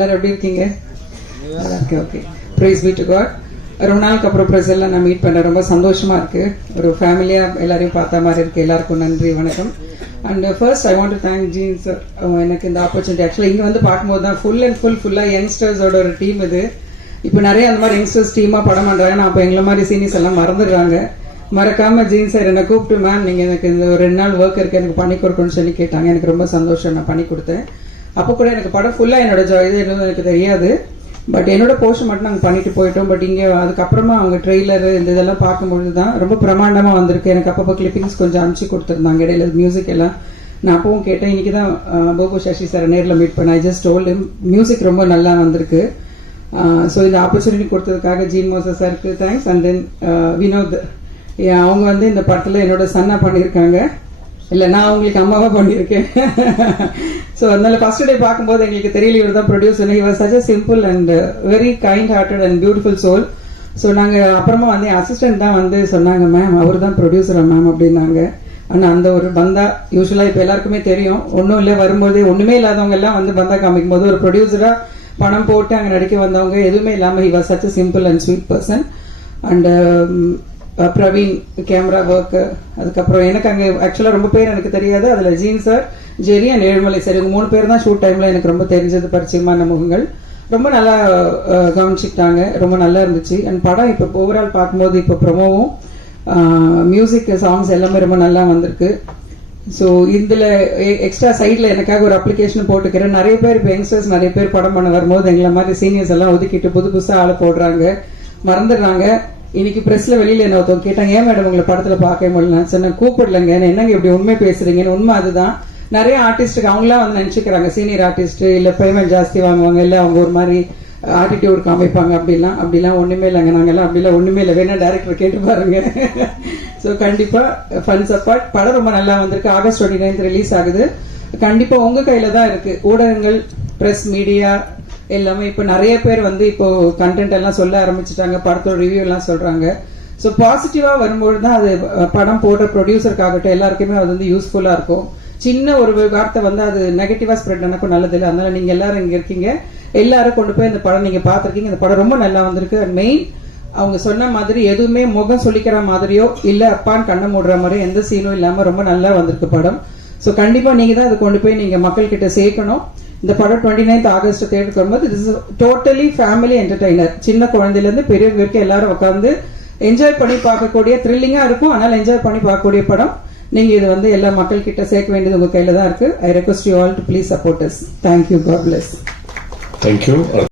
எல்லாரும் எப்படி இருக்கீங்க okay okay praise be to God ரொம்ப நாளுக்கு அப்புறம் ப்ரெஸ் எல்லாம் நான் மீட் பண்ண ரொம்ப சந்தோஷமா இருக்கு ஒரு ஃபேமிலியா எல்லாரையும் பார்த்த மாதிரி இருக்கு எல்லாருக்கும் நன்றி வணக்கம் and first I want to thank Jean sir எனக்கு இந்த ஆப்பர்ச்சுனிட்டி ஆக்சுவலாக இங்கே வந்து பார்க்கும்போது தான் ஃபுல் அண்ட் ஃபுல் ஃபுல்லாக யங்ஸ்டர்ஸோட ஒரு டீம் இது இப்போ நிறைய அந்த மாதிரி யங்ஸ்டர்ஸ் டீமாக படம் பண்ணுறாங்க நான் அப்போ எங்களை மாதிரி சீனியர்ஸ் எல்லாம் மறந்துடுறாங்க மறக்காம ஜீன் சார் என்னை கூப்பிட்டு மேம் நீங்கள் எனக்கு இந்த ஒரு ரெண்டு நாள் ஒர்க் இருக்கு எனக்கு பண்ணி கொடுக்கணும்னு சொல்லி கேட்டாங்க எனக்கு ரொம்ப சந்தோஷம் நான் பண்ணி கொடுத்தேன் அப்போ கூட எனக்கு படம் ஃபுல்லாக என்னோட ஜா இது என்னது எனக்கு தெரியாது பட் என்னோட போர்ஷன் மட்டும் நாங்கள் பண்ணிட்டு போயிட்டோம் பட் இங்கே அதுக்கப்புறமா அவங்க ட்ரெய்லர் இந்த இதெல்லாம் பார்க்கும்பொழுது தான் ரொம்ப பிரமாண்டமாக வந்திருக்கு எனக்கு அப்பப்போ கிளிப்பிங்ஸ் கொஞ்சம் அனுப்பிச்சு கொடுத்துருந்தாங்க இடையில மியூசிக் எல்லாம் நான் அப்பவும் கேட்டேன் இன்றைக்கி தான் போகோ சசி சார் நேரில் மீட் பண்ண ஐ ஜஸ்ட் ஓல்டு மியூசிக் ரொம்ப நல்லா வந்திருக்கு ஸோ இந்த ஆப்பர்ச்சுனிட்டி கொடுத்ததுக்காக ஜீன் மோசா சாருக்கு தேங்க்ஸ் அண்ட் தென் வினோத் அவங்க வந்து இந்த படத்தில் என்னோட சன்னா பண்ணியிருக்காங்க இல்லை நான் அவங்களுக்கு அம்மாவாக பண்ணியிருக்கேன் ஸோ அதனால ஃபர்ஸ்ட் டே பார்க்கும்போது எங்களுக்கு தெரியல இவர் தான் ப்ரொடியூசர் இவர் such simple and very kind hearted and beautiful soul so நாங்கள் அப்புறமா வந்து அசிஸ்டன்ட் தான் வந்து சொன்னாங்க மேம் அவர் தான் ப்ரொடியூசரா மேம் அப்படின்னாங்க ஆனால் அந்த ஒரு பந்தா யூஸ்வலாக இப்போ எல்லாருக்குமே தெரியும் ஒன்றும் இல்லை வரும்போது ஒன்றுமே இல்லாதவங்க எல்லாம் வந்து பந்தா காமிக்கும் போது ஒரு ப்ரொடியூசராக பணம் போட்டு அங்கே நடிக்க வந்தவங்க எதுவுமே இல்லாமல் இவர் such simple and sweet person and Praveen camera work அதுக்கப்புறம் எனக்கு அங்கே ஆக்சுவலாக ரொம்ப பேர் எனக்கு தெரியாது அதில் Jean sir Jerry and Ezhumalai sir இவங்க மூணு பேர் தான் ஷூட் டைமில் எனக்கு ரொம்ப தெரிஞ்சது பரிச்சயமான முகங்கள் ரொம்ப நல்லா கவனிச்சுக்கிட்டாங்க ரொம்ப நல்லா இருந்துச்சு அண்ட் படம் இப்போ ஓவரால் பார்க்கும்போது இப்போ ப்ரொமோவும் மியூசிக் சாங்ஸ் எல்லாமே ரொம்ப நல்லா வந்திருக்கு ஸோ இதில் எக்ஸ்ட்ரா சைடில் எனக்காக ஒரு அப்ளிகேஷன் போட்டுக்கிறேன் நிறைய பேர் இப்போ யங்ஸ்டர்ஸ் நிறைய பேர் படம் பண்ண வரும்போது எங்களை மாதிரி சீனியர்ஸ் எல்லாம் ஒதுக்கிட்டு புது புதுசாக ஆளை போடுறாங்க மறந்துடுறாங்க இன்னைக்கு ப்ரெஸ்ல வெளியில என்ன ஒருத்தவங்க கேட்டாங்க ஏன் மேடம் உங்களை படத்துல பார்க்க முடியல சொன்னேன் கூப்பிடலங்க என்னங்க இப்படி உண்மை பேசுறீங்கன்னு உண்மை அதுதான் நிறைய ஆர்டிஸ்ட்டுக்கு அவங்களாம் வந்து நினச்சிக்கிறாங்க சீனியர் ஆர்டிஸ்ட் இல்லை பேமெண்ட் ஜாஸ்தி வாங்குவாங்க இல்லை அவங்க ஒரு மாதிரி ஆட்டிடியூட் காமிப்பாங்க அப்படிலாம் அப்படிலாம் ஒன்றுமே இல்லைங்க நாங்கள்லாம் அப்படிலாம் ஒன்றுமே இல்லை வேணா டேரக்டர் கேட்டு பாருங்க ஸோ கண்டிப்பாக ஃபன்ஸ் அப்பார்ட் படம் ரொம்ப நல்லா வந்திருக்கு ஆகஸ்ட் டுவெண்ட்டி நைன்த் ரிலீஸ் ஆகுது கண்டிப்பாக உங்கள் கையில் தான் இருக்குது ஊடகங்கள் ப்ரெஸ் மீடியா எல்லாமே இப்போ நிறைய பேர் வந்து இப்போ கண்டென்ட் எல்லாம் சொல்ல ஆரம்பிச்சிட்டாங்க படத்தோட ரிவ்யூ எல்லாம் சொல்றாங்க ஸோ பாசிட்டிவாக வரும்போது தான் அது படம் போடுற ப்ரொடியூசருக்காகட்டும் எல்லாருக்குமே அது வந்து யூஸ்ஃபுல்லாக இருக்கும் சின்ன ஒரு வார்த்தை வந்து அது நெகட்டிவாக ஸ்ப்ரெட் நல்லது நல்லதில்லை அதனால நீங்கள் எல்லாரும் இங்கே இருக்கீங்க எல்லாரும் கொண்டு போய் இந்த படம் நீங்கள் பார்த்துருக்கீங்க இந்த படம் ரொம்ப நல்லா வந்திருக்கு அண்ட் மெயின் அவங்க சொன்ன மாதிரி எதுவுமே முகம் சொல்லிக்கிற மாதிரியோ இல்லை அப்பான்னு கண்ணை மூடுற மாதிரியோ எந்த சீனும் இல்லாமல் ரொம்ப நல்லா வந்திருக்கு படம் ஸோ கண்டிப்பாக நீங்கள் தான் அதை கொண்டு போய் நீங்கள் மக்கள்கிட்ட சேர்க்கணும் இந்த படம் டுவெண்ட்டி நைன்த் ஆகஸ்ட் தேட்டருக்கு வரும்போது it is totally family entertainer சின்ன குழந்தையிலேருந்து பெரியவங்க வரைக்கும் எல்லாரும் உட்காந்து என்ஜாய் பண்ணி பார்க்கக்கூடிய த்ரில்லிங்காக இருக்கும் ஆனால் என்ஜாய் பண்ணி பார்க்கக்கூடிய படம் நீங்கள் இது வந்து எல்லா மக்கள்கிட்ட சேர்க்க வேண்டியது உங்கள் கையில் தான் இருக்குது I request you all to please support us thank you God bless thank you